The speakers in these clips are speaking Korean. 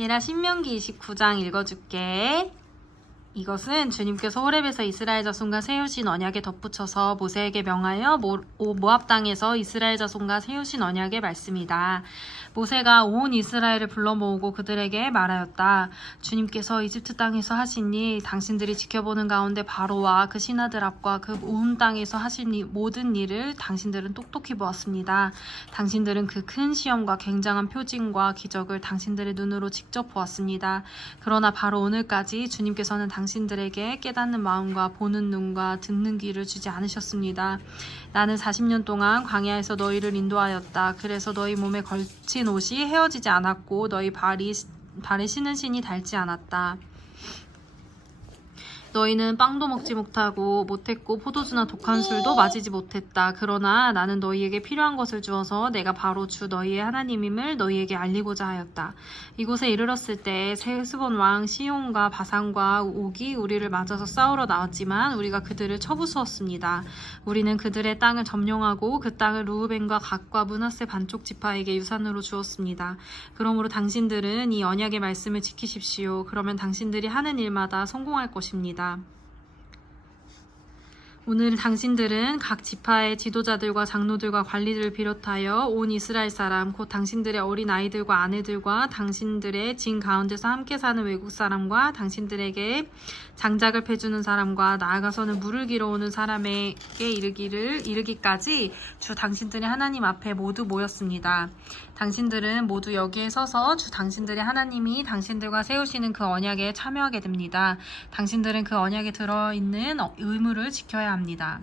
얘라 신명기 29장 읽어줄게. 이것은 주님께서 호렙에서 이스라엘 자손과 세우신 언약에 덧붙여서 모세에게 명하여 모압 땅에서 이스라엘 자손과 세우신 언약의 말씀이다. 모세가 온 이스라엘을 불러 모으고 그들에게 말하였다. 주님께서 이집트 땅에서 하신 일, 당신들이 지켜보는 가운데 바로와 그 신하들 앞과 그 온 땅에서 하신 모든 일을 당신들은 똑똑히 보았습니다. 당신들은 그 큰 시험과 굉장한 표징과 기적을 당신들의 눈으로 직접 보았습니다. 그러나 바로 오늘까지 주님께서는 당신들에게 깨닫는 마음과 보는 눈과 듣는 귀를 주지 않으셨습니다. 나는 40년 동안 광야에서 너희를 인도하였다. 그래서 너희 몸에 걸친 옷이 헤어지지 않았고 너희 발에 신은 신이 닳지 않았다. 너희는 빵도 먹지 못했고 포도주나 독한 술도 마시지 못했다. 그러나 나는 너희에게 필요한 것을 주어서 내가 바로 주 너희의 하나님임을 너희에게 알리고자 하였다. 이곳에 이르렀을 때 헤스본 왕 시온과 바산과 옥이 우리를 맞아서 싸우러 나왔지만 우리가 그들을 쳐부수었습니다. 우리는 그들의 땅을 점령하고 그 땅을 루우벤과 갓과 므낫세 반쪽 지파에게 유산으로 주었습니다. 그러므로 당신들은 이 언약의 말씀을 지키십시오. 그러면 당신들이 하는 일마다 성공할 것입니다. 오늘 당신들은 각 지파의 지도자들과 장로들과 관리들을 비롯하여 온 이스라엘 사람 곧 당신들의 어린 아이들과 아내들과 당신들의 진 가운데서 함께 사는 외국 사람과 당신들에게 장작을 패주는 사람과 나아가서는 물을 길어오는 사람에게 이르기까지 주 당신들의 하나님 앞에 모두 모였습니다. 당신들은 모두 여기에 서서 주 당신들의 하나님이 당신들과 세우시는 그 언약에 참여하게 됩니다. 당신들은 그 언약에 들어있는 의무를 지켜야 합니다.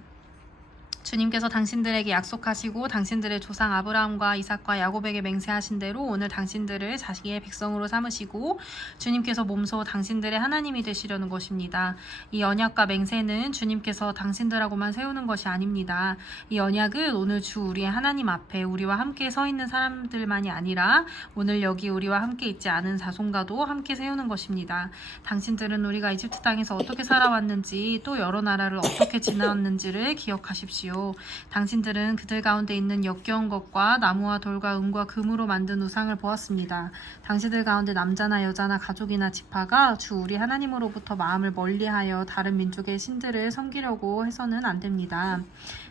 주님께서 당신들에게 약속하시고 당신들의 조상 아브라함과 이삭과 야곱에게 맹세하신 대로 오늘 당신들을 자기의 백성으로 삼으시고 주님께서 몸소 당신들의 하나님이 되시려는 것입니다. 이 언약과 맹세는 주님께서 당신들하고만 세우는 것이 아닙니다. 이 언약은 오늘 주 우리의 하나님 앞에 우리와 함께 서 있는 사람들만이 아니라 오늘 여기 우리와 함께 있지 않은 자손과도 함께 세우는 것입니다. 당신들은 우리가 이집트 땅에서 어떻게 살아왔는지 또 여러 나라를 어떻게 지나왔는지를 기억하십시오. 당신들은 그들 가운데 있는 역겨운 것과 나무와 돌과 은과 금으로 만든 우상을 보았습니다. 당신들 가운데 남자나 여자나 가족이나 지파가 주 우리 하나님으로부터 마음을 멀리하여 다른 민족의 신들을 섬기려고 해서는 안 됩니다.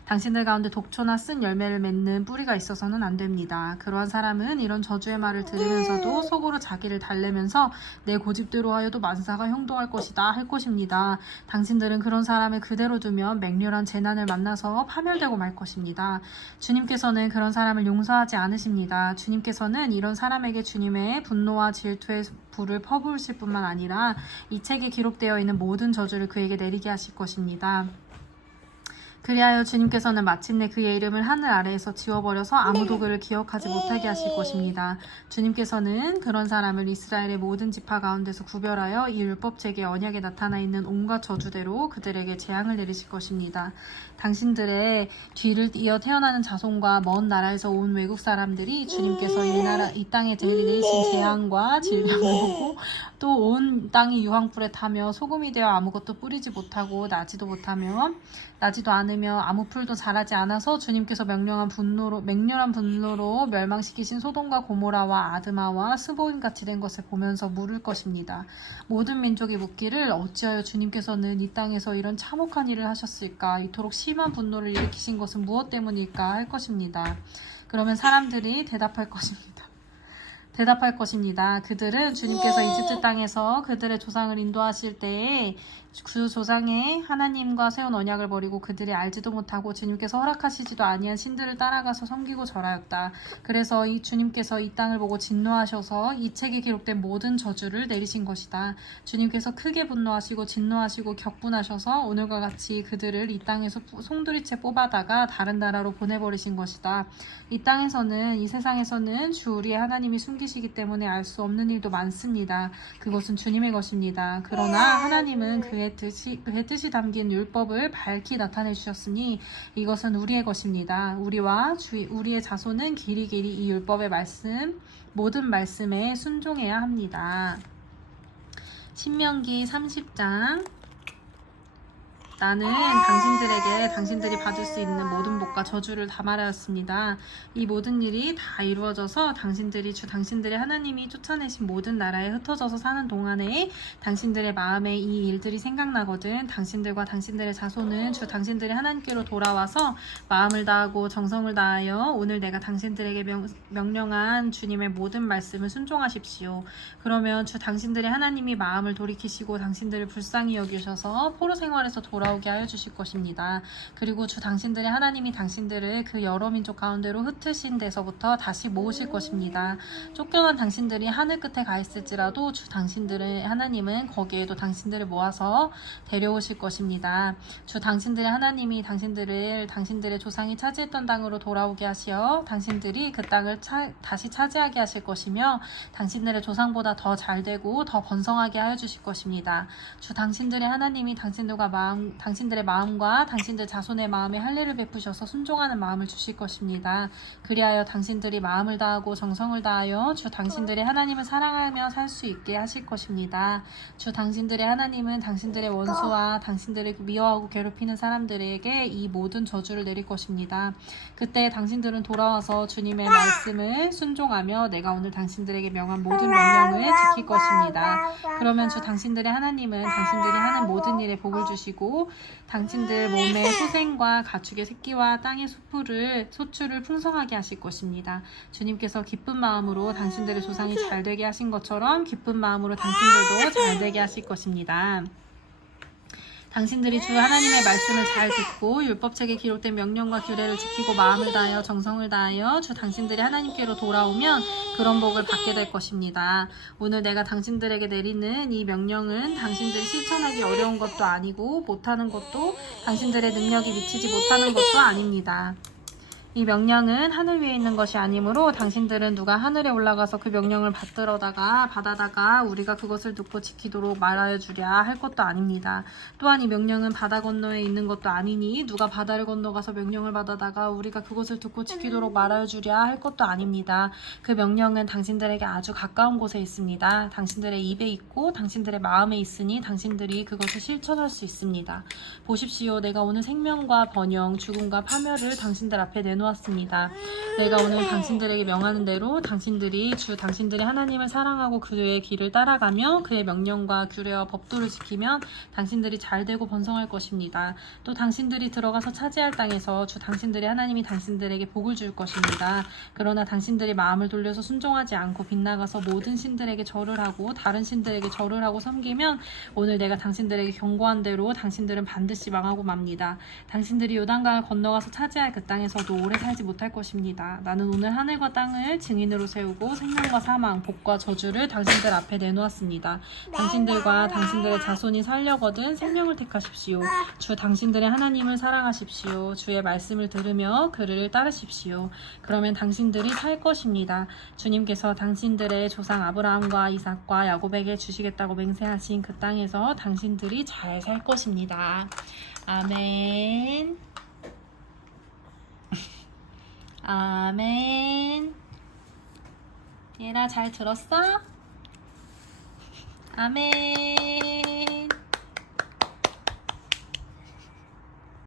당신들 가운데 독초나 쓴 열매를 맺는 뿌리가 있어서는 안 됩니다. 그러한 사람은 이런 저주의 말을 들으면서도 속으로 자기를 달래면서 내 고집대로 하여도 만사가 형통할 것이다 할 것입니다. 당신들은 그런 사람을 그대로 두면 맹렬한 재난을 만나서 파멸되고 말 것입니다. 주님께서는 그런 사람을 용서하지 않으십니다. 주님께서는 이런 사람에게 주님의 분노와 질투의 불을 퍼부으실 뿐만 아니라 이 책에 기록되어 있는 모든 저주를 그에게 내리게 하실 것입니다. 그리하여 주님께서는 마침내 그의 이름을 하늘 아래에서 지워버려서 아무도 그를 기억하지 못하게 하실 것입니다. 주님께서는 그런 사람을 이스라엘의 모든 지파 가운데서 구별하여 이 율법책의 언약에 나타나 있는 온갖 저주대로 그들에게 재앙을 내리실 것입니다. 당신들의 뒤를 이어 태어나는 자손과 먼 나라에서 온 외국 사람들이 주님께서 이 땅에 내리신 재앙과 질병을 보고 또 온 땅이 유황불에 타며 소금이 되어 아무것도 뿌리지 못하고 나지도 않으며 아무 풀도 자라지 않아서 주님께서 맹렬한 분노로 멸망시키신 소돔과 고모라와 아드마와 스보임 같이 된 것을 보면서 물을 것입니다. 모든 민족이 묻기를 어찌하여 주님께서는 이 땅에서 이런 참혹한 일을 하셨을까? 이토록 심한 분노를 일으키신 것은 무엇 때문일까? 할 것입니다. 그러면 사람들이 대답할 것입니다. 그들은 주님께서 이집트 땅에서 그들의 조상을 인도하실 때에 그 조상의 하나님과 세운 언약을 버리고 그들이 알지도 못하고 주님께서 허락하시지도 아니한 신들을 따라가서 섬기고 절하였다. 그래서 이 주님께서 이 땅을 보고 진노하셔서 이 책에 기록된 모든 저주를 내리신 것이다. 주님께서 크게 분노하시고 진노하시고 격분하셔서 오늘과 같이 그들을 이 땅에서 송두리째 뽑아다가 다른 나라로 보내버리신 것이다. 이 세상에서는 주 우리의 하나님이 숨기시기 때문에 알 수 없는 일도 많습니다. 그것은 주님의 것입니다. 그러나 하나님은 그의 뜻이 담긴 율법을 밝히 나타내 주셨으니 이것은 우리의 것입니다. 우리의 자손은 길이 이 율법의 모든 말씀에 순종해야 합니다. 신명기 30장 나는 당신들에게 당신들이 받을 수 있는 모든 복과 저주를 다 말하였습니다. 이 모든 일이 다 이루어져서 당신들의 하나님이 쫓아내신 모든 나라에 흩어져서 사는 동안에 당신들의 마음에 이 일들이 생각나거든 당신들과 당신들의 자손은 주 당신들의 하나님께로 돌아와서 마음을 다하고 정성을 다하여 오늘 내가 당신들에게 명령한 주님의 모든 말씀을 순종하십시오. 그러면 주 당신들의 하나님이 마음을 돌이키시고 당신들을 불쌍히 여기셔서 포로 생활에서 돌아오게 하여 주실 것입니다. 그리고 주 당신들의 하나님이 당신들을 그 여러 민족 가운데로 흩으신 데서부터 다시 모으실 것입니다. 쫓겨난 당신들이 하늘 끝에 가 있을지라도 주 당신들의 하나님은 거기에도 당신들을 모아서 데려오실 것입니다. 주 당신들의 하나님이 당신들의 조상이 차지했던 땅으로 돌아오게 하시어 당신들이 그 땅을 다시 차지하게 하실 것이며 당신들의 조상보다 더 잘되고 더 번성하게 하여 주실 것입니다. 주 당신들의 하나님이 당신들의 마음과 당신들 자손의 마음에 할례를 베푸셔서 순종하는 마음을 주실 것입니다. 그리하여 당신들이 마음을 다하고 정성을 다하여 주 당신들의 하나님을 사랑하며 살 수 있게 하실 것입니다. 주 당신들의 하나님은 당신들의 원수와 당신들을 미워하고 괴롭히는 사람들에게 이 모든 저주를 내릴 것입니다. 그때 당신들은 돌아와서 주님의 말씀을 순종하며 내가 오늘 당신들에게 명한 모든 명령을 지킬 것입니다. 그러면 주 당신들의 하나님은 당신들이 하는 모든 일에 복을 주시고 당신들 몸의 소생과 가축의 새끼와 땅의 소출을 풍성하게 하실 것입니다. 주님께서 기쁜 마음으로 당신들의 조상이 잘되게 하신 것처럼 기쁜 마음으로 당신들도 잘되게 하실 것입니다. 당신들이 주 하나님의 말씀을 잘 듣고 율법책에 기록된 명령과 규례를 지키고 마음을 다하여 정성을 다하여 주 당신들이 하나님께로 돌아오면 그런 복을 받게 될 것입니다. 오늘 내가 당신들에게 내리는 이 명령은 당신들이 실천하기 어려운 것도 아니고 못하는 것도 당신들의 능력이 미치지 못하는 것도 아닙니다. 이 명령은 하늘 위에 있는 것이 아니므로 당신들은 누가 하늘에 올라가서 그 명령을 받아다가 우리가 그것을 듣고 지키도록 말하여 주랴 할 것도 아닙니다. 또한 이 명령은 바다 건너에 있는 것도 아니니 누가 바다를 건너가서 명령을 받아다가 우리가 그것을 듣고 지키도록 말하여 주랴 할 것도 아닙니다. 그 명령은 당신들에게 아주 가까운 곳에 있습니다. 당신들의 입에 있고 당신들의 마음에 있으니 당신들이 그것을 실천할 수 있습니다. 보십시오. 내가 오늘 생명과 번영, 죽음과 파멸을 당신들 앞에 내놓았습니다. 내가 오늘 당신들에게 명하는 대로 당신들이 주 당신들의 하나님을 사랑하고 그의 길을 따라가며 그의 명령과 규례와 법도를 지키면 당신들이 잘되고 번성할 것입니다. 또 당신들이 들어가서 차지할 땅에서 주 당신들의 하나님이 당신들에게 복을 줄 것입니다. 그러나 당신들이 마음을 돌려서 순종하지 않고 빗나가서 모든 신들에게 절을 하고 다른 신들에게 절을 하고 섬기면 오늘 내가 당신들에게 경고한 대로 당신들은 반드시 망하고 맙니다. 당신들이 요단강을 건너가서 차지할 그 땅에서도 오래 살지 못할 것입니다. 나는 오늘 하늘과 땅을 증인으로 세우고 생명과 사망, 복과 저주를 당신들 앞에 내놓았습니다. 당신들과 당신들의 자손이 살려거든 생명을 택하십시오. 주 당신들의 하나님을 사랑하십시오. 주의 말씀을 들으며 그를 따르십시오. 그러면 당신들이 살 것입니다. 주님께서 당신들의 조상 아브라함과 이삭과 야곱에게 주시겠다고 맹세하신 그 땅에서 당신들이 잘 살 것입니다. 아멘. 아멘. 얘라 잘 들었어? 아멘.